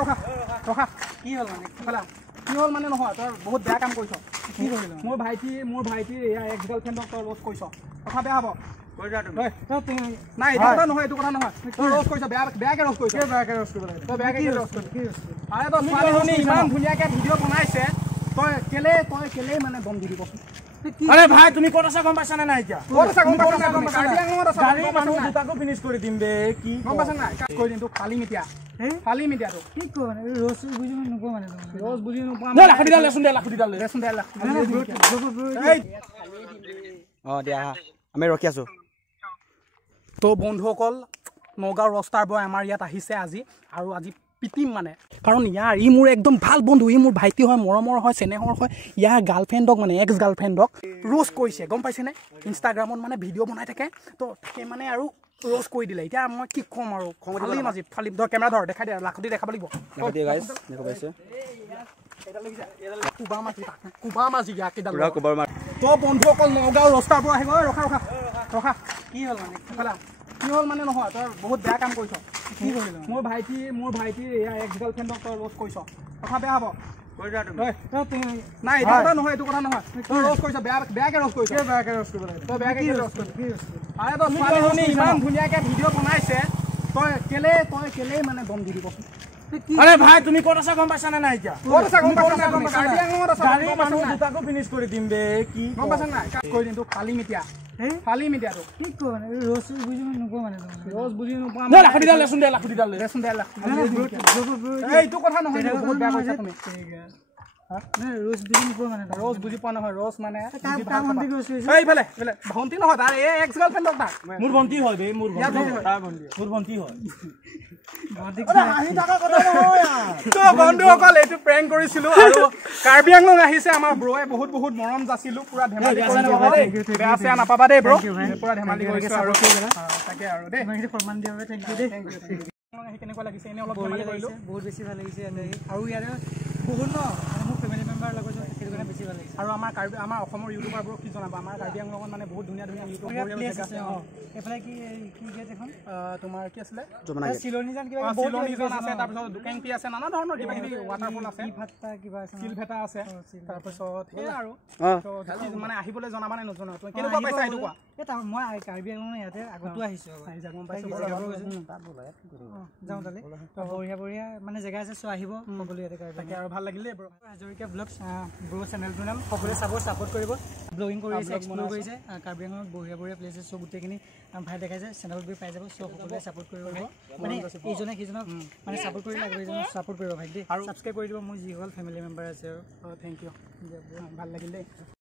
ৰখা ৰখা কি হ'ল মানে কি হ'ল মানে নহয় তই বহুত বেয়া কাম কৰিছ কি কৰিল মোৰ ভাইটিৰ এয়া এক্স গাৰ্লফ্ৰেণ্ডক তই ৰ'জ কৰিছ কথা বেয়া হ'ব নাই এইটো কথা নহয় এইটো কথা নহয় তই ৰ'জ কৰিছ বেয়াকে ৰ'জ কৰিছ বেয়াকে ৰ'জ কৰিব লাগে তই বেয়াকে ৰ'জ কৰিছ কি আৰে তই ছোৱালীজনী ইমান ধুনীয়াকে ভিডিঅ' বনাইছে তই কেলে মানে গম দিবি কচোন আরে ভাই তুমি কত আছে গম পাইছ না নাই এতিয়া কত আছে গম পাইছ না গাড়ী আঙত আছে গাড়ী মানুহ দুটাকো ফিনিশ কৰি দিম বে কি গম পাইছ না কৰি দিম তো ফালি মিটিয়া তো কি কো মানে রোজ বুঝি নকো মানে রোজ বুঝি নকো না লাখুটি ডাল লেছুন দে লাখুটি ডাল এই দিয়া আমি ৰখি আছো তো বন্ধুসকল নগাঁও ৰস্তাৰ বয় আমাৰ ইয়াত আহিছে আজি আৰু আজি পিটিম মানে কাৰণ ইয়াৰ ই মোৰ একদম ভাল বন্ধু ই মোৰ ভাইটি হয় মৰমৰ হয় চেনেহৰ হয় ইয়াৰ গাৰ্লফ্ৰেণ্ডক মানে এক্স গাৰ্লফ্ৰেণ্ডক ৰ'জ কৰিছে গম পাইছেনে ইনষ্টাগ্ৰামত মানে ভিডিঅ' বনাই থাকে তো তাকে মানে আৰু ৰ'জ কৰি দিলে এতিয়া মই কি ক'ম আৰু ফালিম আজি ফালিম ধৰ কেমেৰা ধৰ দেখাই দে লাখুটি দেখাব লাগিব দেখো পাইছে তো বন্ধুসকল নগাঁও ৰাস্তাৰ পৰা আহিব ৰখা কি হ'ল মানে কি হ'ল মানে নহয় তই বহুত বেয়া কাম কৰিছ কি কৰিল মোৰ ভাইটিৰ এয়া এক্স গাৰ্লফ্ৰেণ্ডক তই ৰ'জ কৰিছ কথা বেয়া হ'ব নাই এইটো কথা নহয় এইটো কথা নহয় তই ৰ'জ কৰিছ বেয়াকে ৰ'জ কৰিছ বেয়াকে ৰ'জ কৰিব লাগে তই বেয়াকে ৰ'জ কৰিছ আৰে তই ছোৱালীজনী ইমান ধুনীয়াকে ভিডিঅ' বনাইছে তই কেলে মানে গম দিবি কচোন আরে ভাই তুমি কত আছে গম পাইছ না নাই এতিয়া কত আছে গম পাইছ না গাড়ী আঙত আছে গাড়ী মানুহ দুটাকো ফিনিশ কৰি দিম বে কি গম পাইছ না কৰি দিম তো ফালি মিটিয়া তো কি কো মানে ৰোজ বুঝি নকো মানে ৰ'জ বুজি নোপোৱা না লাখুটি ডাল লেছুন দে লাখুটি ডাল এইটো কথা নহয় বহুত বেয়া কৈছা তুমি রোজ বুঝি নকো মানে ৰ'জ বুজি পোৱা নহয় ৰ'জ মানে এইফালে ভণ্টি নহয় তাৰ এই এক্স গাৰ্লফ্ৰেণ্ডক তাক মোৰ ভণ্টি হয় বে মোৰ ভণ্টি হয় তো বন্ধুসকল এইটো প্ৰেংক কৰিছিলো আৰু কাৰ্বি আংলং আহিছে আমাৰ ব্ৰয়ে বহুত মৰম যাচিলো পুৰা ধেমালি কৰিছো বেয়া চেয়া নাপাবা দেই ব্ৰ পুৰা ধেমালি কৰিছো আৰু তাকে আৰু দেই ফৰমান দিয়াবে থ্যাংক ইউ দেই কেনেকুৱা লাগিছে এনে অলপ ধেমালি কৰিলো বহুত বেছি ভাল লাগিছে আৰু ইয়াৰে বহুত ন মোৰ ফেমিলি মেম্বাৰ লগত সেইটো কাৰণে বেছি ভাল লাগিছে আৰু আমাৰ অসমৰ ইউটিউবাৰবোৰক কি জনাবা আমাৰ কাৰ্বি আংলঙত মানে বহুত ধুনীয়া ইউটিউব আছে এফালে কি গেট এখন তোমাৰ কি আছিলে চিলনিজান কিবা চিলনিজান আছে তাৰপিছত দুকেংপি আছে নানা ধৰণৰ কিবা কিবি ৱাটাৰফল আছে কিবা আছে চিলভেটা আছে তাৰপিছত সেয়া আৰু মানে আহিবলৈ জনাবা নে নজনা তুমি কেনেকুৱা পাইছা সেইটো কোৱা এটা মই কাৰ্বি আংলং ইয়াতে আগতো আহিছো গম পাইছো যাওঁ তালে বঢ়িয়া মানে জেগা আছে চ' আহিব সকলো ইয়াতে তাকে আৰু ভাল লাগিলে ব্ৰ হাজৰিকা ব্লগছ ব্ৰ চেনেলটোৰ নাম সকলোৱে ছাপোৰ্ট কৰিব ব্লগিং কৰি আছে এক্সপ্ল'ৰ কৰিছে কাৰ্বি আংলঙত বঢ়িয়া প্লেচেছ চ' গোটেইখিনি ভাই দেখাইছে চেনেলত গৈ পাই যাব চ' সকলোৱে ছাপোৰ্ট কৰিব ভাই মানে ইজনে সিজনক মানে ছাপোৰ্ট কৰি লাগিব ইজনক ছাপোৰ্ট কৰিব ভাই দেই আৰু ছাবস্ক্ৰাইব কৰি দিব মোৰ যিসকল ফেমিলি মেম্বাৰ আছে আৰু থেংক ইউ ভাল লাগিল দেই